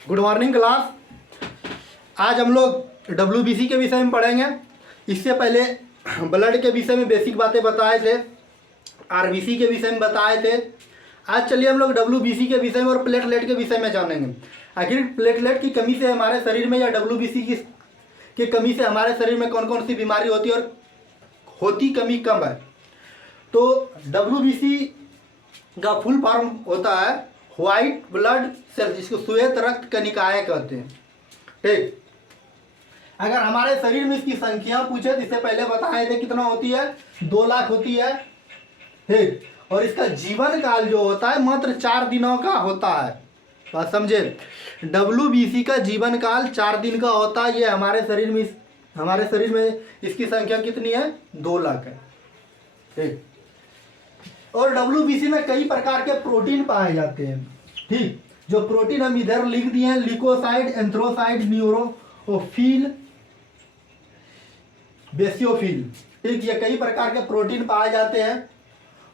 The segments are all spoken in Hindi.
Good morning class. आज हम लोग डब्ल्यूबीसी के विषय में पढ़ेंगे। इससे पहले ब्लड के विषय में बेसिक बातें बताए थे, आरबीसी के विषय में बताए थे। आज चलिए हम लोग डब्ल्यूबीसी के विषय में और प्लेटलेट के विषय में जानेंगे। आखिर प्लेटलेट की कमी से हमारे शरीर में या डब्ल्यूबीसी की कमी से हमारे शरीर में कौन कौन सी बीमारी होती है और होती कमी कब है। तो डब्ल्यूबीसी का फुल फॉर्म होता है व्हाइट ब्लड सेल, जिसको श्वेत रक्त कणिकाएं कहते हैं। ठीक, अगर हमारे शरीर में इसकी संख्या पूछे तो इससे पहले बताए थे कितना होती है, 2 लाख होती है। ठीक, और इसका जीवन काल जो होता है मात्र 4 दिनों का होता है। बात समझे, डब्ल्यूबीसी का जीवन काल 4 दिन का होता है। ये हमारे शरीर में इसकी संख्या कितनी है, 2 लाख है। ठीक, और डब्ल्यूबीसी में कई प्रकार के प्रोटीन पाए जाते हैं। ठीक, जो प्रोटीन हम इधर लिख दिए हैं, लिकोसाइड, एंथ्रोसाइड, न्यूरोफिल, बेसियोफिल। ठीक, ये कई प्रकार के प्रोटीन पाए जाते हैं।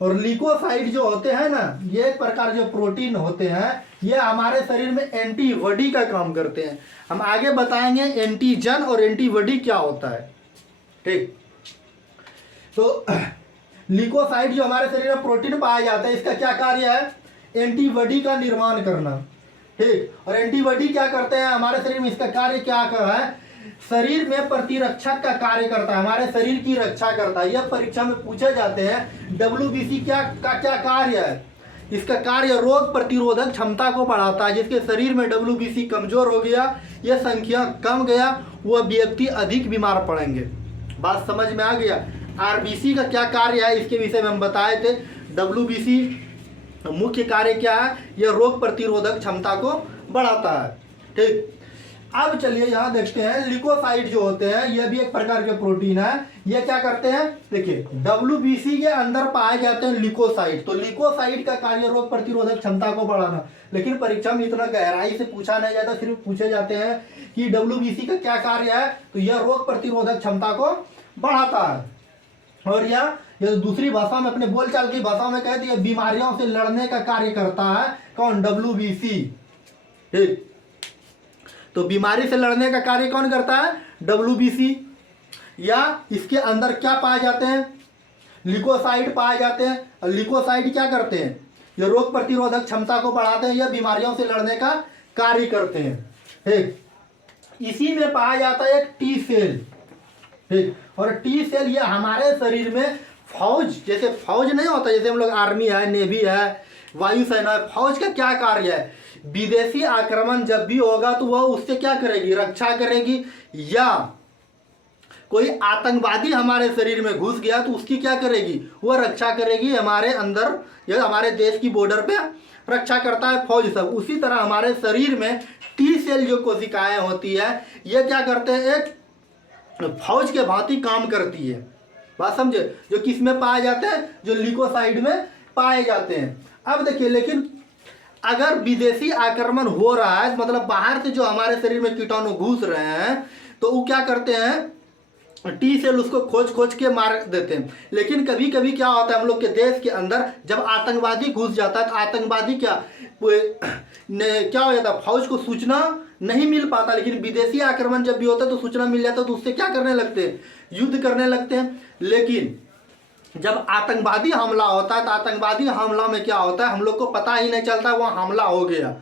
और लिकोसाइड जो होते हैं ना, ये एक प्रकार जो प्रोटीन होते हैं, ये हमारे शरीर में एंटीबॉडी का काम करते हैं। हम आगे बताएंगे एंटीजन और एंटीबॉडी क्या होता है। ठीक, तो लिकोसाइड जो हमारे शरीर में प्रोटीन पाया जाता है, इसका क्या कार्य है, एंटीबॉडी का निर्माण करना। ठीक, और एंटीबॉडी क्या करते हैं हमारे शरीर में, इसका कार्य क्या है, शरीर में प्रतिरक्षक का कार्य करता है, हमारे शरीर की रक्षा करता है। यह परीक्षा में पूछे जाते हैं डब्ल्यूबीसी क्या कार्य है। इसका कार्य रोग प्रतिरोधक क्षमता को बढ़ाता है। जिसके शरीर में डब्ल्यूबीसी कमजोर हो गया, यह संख्या कम गया, वह व्यक्ति अधिक बीमार पड़ेंगे। बात समझ में आ गया। आरबीसी का क्या कार्य है, इसके विषय में हम बताए थे। डब्ल्यूबीसी मुख्य कार्य क्या है, यह रोग प्रतिरोधक क्षमता को बढ़ाता है। ठीक, अब चलिए यहाँ देखते हैं लिकोसाइड जो होते हैं, यह भी एक प्रकार के प्रोटीन है। ये क्या करते हैं, देखिए डब्ल्यूबीसी के अंदर पाए जाते हैं लिकोसाइड। तो लिकोसाइड का कार्य रोग प्रतिरोधक क्षमता को बढ़ाना। लेकिन परीक्षा में इतना गहराई से पूछा नहीं जाता, सिर्फ पूछे जाते हैं कि डब्ल्यूबीसी का क्या कार्य है, तो यह रोग प्रतिरोधक क्षमता को बढ़ाता है। और यह दूसरी भाषा में, अपने बोलचाल की भाषा में कहते हैं, बीमारियों से लड़ने का कार्य करता है। कौन, डब्ल्यूबीसी। ठीक, तो बीमारी से लड़ने का कार्य कौन करता है, डब्ल्यूबीसी। या इसके अंदर क्या पाए जाते हैं, लिकोसाइड पाए जाते हैं। और लिकोसाइड क्या करते हैं, ये रोग प्रतिरोधक क्षमता को बढ़ाते हैं, या बीमारियों से लड़ने का कार्य करते हैं। ठीक, इसी में पाया जाता है एक टी सेल। ठीक, और टी सेल ये हमारे शरीर में फौज, जैसे फौज नहीं होता, जैसे हम लोग आर्मी है, नेवी है, वायुसेना है, फौज का क्या कार्य है, विदेशी आक्रमण जब भी होगा तो वह उससे क्या करेगी, रक्षा करेगी। या कोई आतंकवादी हमारे शरीर में घुस गया तो उसकी क्या करेगी, वह रक्षा करेगी। हमारे अंदर या हमारे देश की बॉर्डर पे रक्षा करता है फौज सब। उसी तरह हमारे शरीर में टी सेल जो कोशिकाएं होती है, ये क्या करते हैं, एक फौज के भांति काम करती है। बात समझे, जो किस में पाए जाते हैं, जो लिकोसाइड में पाए जाते हैं। अब देखिए, लेकिन अगर विदेशी आक्रमण हो रहा है, मतलब बाहर से जो हमारे शरीर में कीटाणु घुस रहे हैं, तो वो क्या करते हैं, टी सेल उसको खोज के मार देते हैं। लेकिन कभी कभी क्या होता है, हम लोग के देश के अंदर जब आतंकवादी घुस जाता है, तो आतंकवादी क्या हो जाता है, फौज को सूचना नहीं मिल पाता। लेकिन विदेशी आक्रमण जब भी होता है तो सूचना मिल जाता है, तो उससे क्या करने लगते हैं, युद्ध करने लगते हैं। लेकिन जब आतंकवादी हमला होता है, तो आतंकवादी हमला में क्या होता है, हम लोग को पता ही नहीं चलता वह हमला हो गया।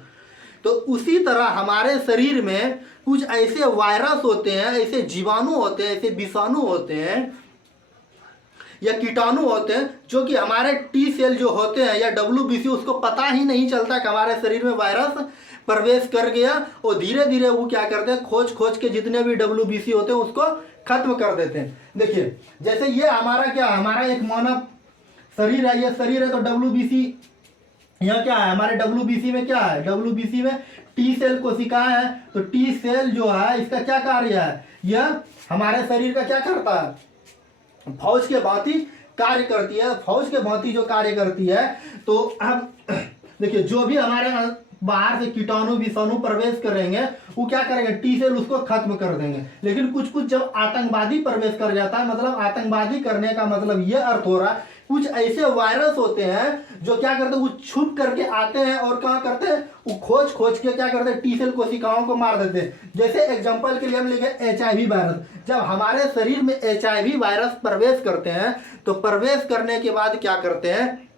तो उसी तरह हमारे शरीर में कुछ ऐसे वायरस होते हैं, ऐसे जीवाणु होते हैं, ऐसे विषाणु होते हैं या कीटाणु होते हैं, जो कि हमारे टी सेल जो होते हैं या डब्ल्यूबीसी, उसको पता ही नहीं चलता कि हमारे शरीर में वायरस प्रवेश कर गया। और धीरे धीरे वो क्या करते हैं, खोज के जितने भी डब्ल्यूबीसी होते हैं उसको खत्म कर देते हैं। देखिए, जैसे ये हमारा क्या, हमारा एक मानव शरीर है, ये शरीर है, तो डब्ल्यूबीसी यहाँ क्या है, हमारे डब्ल्यूबीसी में क्या है, डब्ल्यूबीसी में टी सेल कोशिकाएं है। तो टी सेल जो है, इसका क्या कार्य है, यह हमारे शरीर का क्या करता है, फौज के भांति कार्य करती है। फौज के भांति जो कार्य करती है, तो हम देखिए, जो भी हमारे बाहर से कीटाणु विषाणु प्रवेश करेंगे, वो क्या करेंगे, टी सेल उसको खत्म कर देंगे। लेकिन कुछ जब आतंकवादी प्रवेश कर जाता है, मतलब आतंकवादी करने का मतलब ये अर्थ हो रहा है कुछ ऐसे वायरस होते हैं जो क्या करते हैं, वो छुप करके आते हैं और क्या करते हैं, वो खोज खोज के क्या करते हैं, टी सेल कोशिकाओं को मार देते हैं। जैसे एग्जांपल के लिए हम लिखे HIV वायरस। जब हमारे शरीर में HIV वायरस प्रवेश करते हैं तो प्रवेश करने के बाद क्या करते हैं,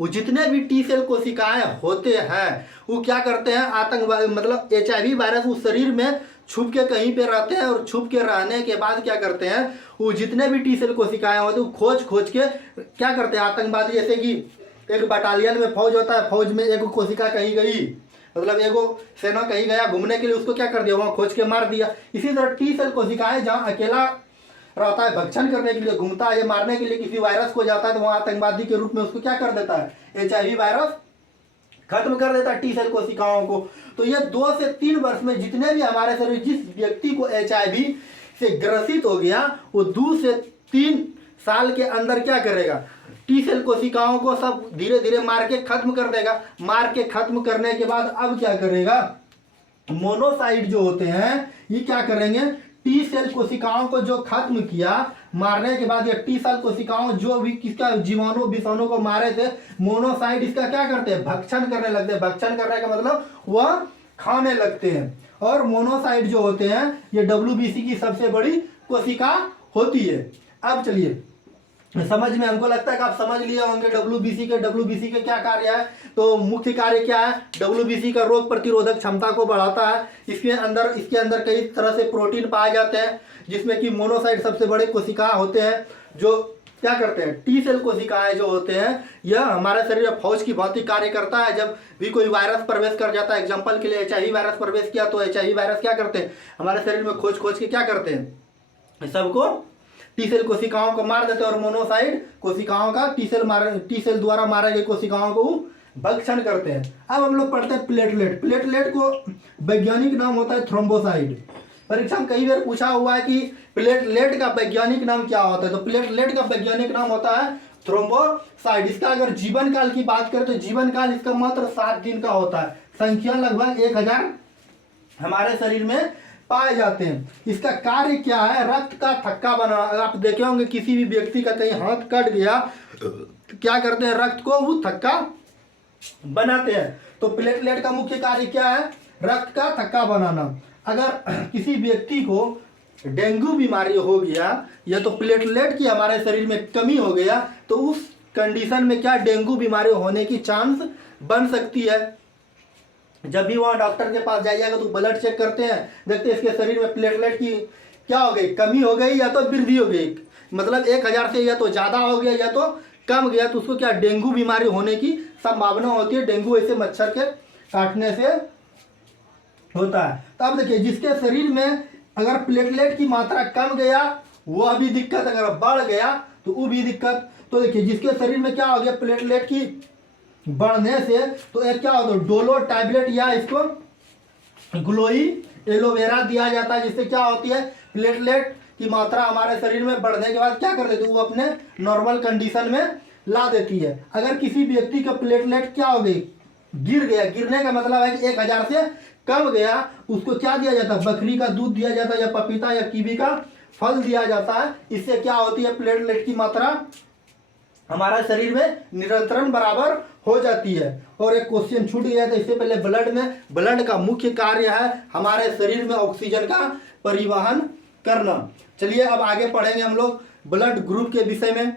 वो जितने भी टी सेल कोशिकाएं होते हैं वो क्या करते हैं, आतंकवादी मतलब HIV वायरस उस शरीर में छुप के कहीं पे रहते हैं और छुप के रहने के बाद क्या करते हैं, वो जितने भी टी सेल कोशिकाएं होते हैं वो खोज खोज के क्या करते हैं, आतंकवादी जैसे कि एक बटालियन में फौज होता है, फौज में एक कोशिका कहीं गई, मतलब एगो सेना कहीं गया घूमने के लिए, उसको क्या कर दिया, वहाँ खोज के मार दिया। इसी तरह टी सेल कोशिकाएं जहाँ अकेला रहता है, भक्षण करने के लिए घूमता है, ये मारने के लिए किसी वायरस को जाता है तो वहाँ आतंकवादी के रूप में उसको क्या कर देता है, HIV वायरस खत्म कर देता है टी सेल कोशिकाओं को। तो ये 2 से 3 वर्ष में जितने भी हमारे शरीर, जिस व्यक्ति को HIV से ग्रसित हो गया वो 2 से 3 साल के अंदर क्या करेगा, टी सेल कोशिकाओं को सब धीरे धीरे मार के खत्म कर देगा। मार के खत्म करने के बाद अब क्या करेगा, मोनोसाइट जो होते हैं ये क्या करेंगे, टी सेल कोशिकाओं को जो खत्म किया मारने के बाद, या टी सेल कोशिकाओं जो भी किसका जीवाणु विषाणु को मारे थे, मोनोसाइट इसका क्या करते हैं, भक्षण करने लगते हैं। भक्षण करने का मतलब वह खाने लगते हैं। और मोनोसाइट जो होते हैं ये WBC की सबसे बड़ी कोशिका होती है। अब चलिए समझ में, हमको लगता है कि आप समझ लिए होंगे WBC के क्या कार्य है। तो मुख्य कार्य क्या है, WBC का रोग प्रतिरोधक क्षमता को बढ़ाता है। इसके अंदर कई तरह से प्रोटीन पाए जाते हैं जिसमें कि मोनोसाइट सबसे बड़े कोशिका होते हैं जो क्या करते हैं, टी सेल कोशिकाएं जो होते हैं यह हमारे शरीर में फौज की भांति कार्य करता है। जब भी कोई वायरस प्रवेश कर जाता है, एग्जाम्पल के लिए HIV वायरस प्रवेश किया तो HIV वायरस क्या करते हैं, हमारे शरीर में खोज खोज के क्या करते हैं, सबको टी सेल कोशिकाओं को मार देते हैं और मोनोसाइट कोशिकाओं का टी सेल द्वारा मारे गए कोशिकाओं को भक्षण करते हैं। अब हम लोग पढ़ते हैं प्लेटलेट। प्लेटलेट को वैज्ञानिक नाम होता है थ्रोम्बोसाइट। परीक्षा में कई बार पूछा हुआ है कि प्लेटलेट का वैज्ञानिक नाम क्या होता है, तो प्लेटलेट का वैज्ञानिक नाम होता है थ्रोम्बोसाइट। इसका अगर जीवन काल की बात करें तो जीवन काल इसका मात्र 7 दिन का होता है। संख्या लगभग 1000 हमारे शरीर में पाए जाते हैं। इसका कार्य क्या है, रक्त का थक्का बना। आप देखे होंगे किसी भी व्यक्ति का कहीं हाथ कट गया क्या करते हैं, रक्त को वो थक्का बनाते हैं। तो प्लेटलेट का मुख्य कार्य क्या है, रक्त का थक्का बनाना। अगर किसी व्यक्ति को डेंगू बीमारी हो गया या तो प्लेटलेट की हमारे शरीर में कमी हो गया तो उस कंडीशन में क्या डेंगू बीमारी होने की चांस बन सकती है। जब भी वहाँ डॉक्टर के पास जाइएगा तो ब्लड चेक करते हैं, देखते हैं इसके शरीर में प्लेटलेट की क्या हो गई, कमी हो गई या तो वृद्धि हो गई, मतलब 1000 से या तो ज़्यादा हो गया या तो कम गया, तो उसको क्या डेंगू बीमारी होने की संभावना होती है। डेंगू ऐसे मच्छर के काटने से होता है। तो अब देखिए जिसके शरीर में अगर प्लेटलेट की मात्रा कम गया वह भी दिक्कत, अगर बढ़ गया तो वो भी दिक्कत। तो देखिए जिसके शरीर में क्या हो गया प्लेटलेट की बढ़ने से, तो एक क्या होता है डोलो टैबलेट या इसको ग्लोई एलोवेरा दिया जाता है, जिससे क्या होती है प्लेटलेट की मात्रा हमारे शरीर में बढ़ने के बाद क्या कर देती है, वो अपने नॉर्मल कंडीशन में ला देती है। अगर किसी व्यक्ति का प्लेटलेट क्या हो गई, गिर गया, गिरने का मतलब है कि 1000 से कम गया, उसको क्या दिया जाता है, बकरी का दूध दिया जाता है या पपीता या कीवी का फल दिया जाता है। इससे क्या होती है प्लेटलेट की मात्रा हमारा शरीर में निरंतरण बराबर हो जाती है। और एक क्वेश्चन छूट गया था इससे पहले, ब्लड का मुख्य कार्य है हमारे शरीर में ऑक्सीजन का परिवहन करना। चलिए अब आगे पढ़ेंगे हम लोग ब्लड ग्रुप के विषय में।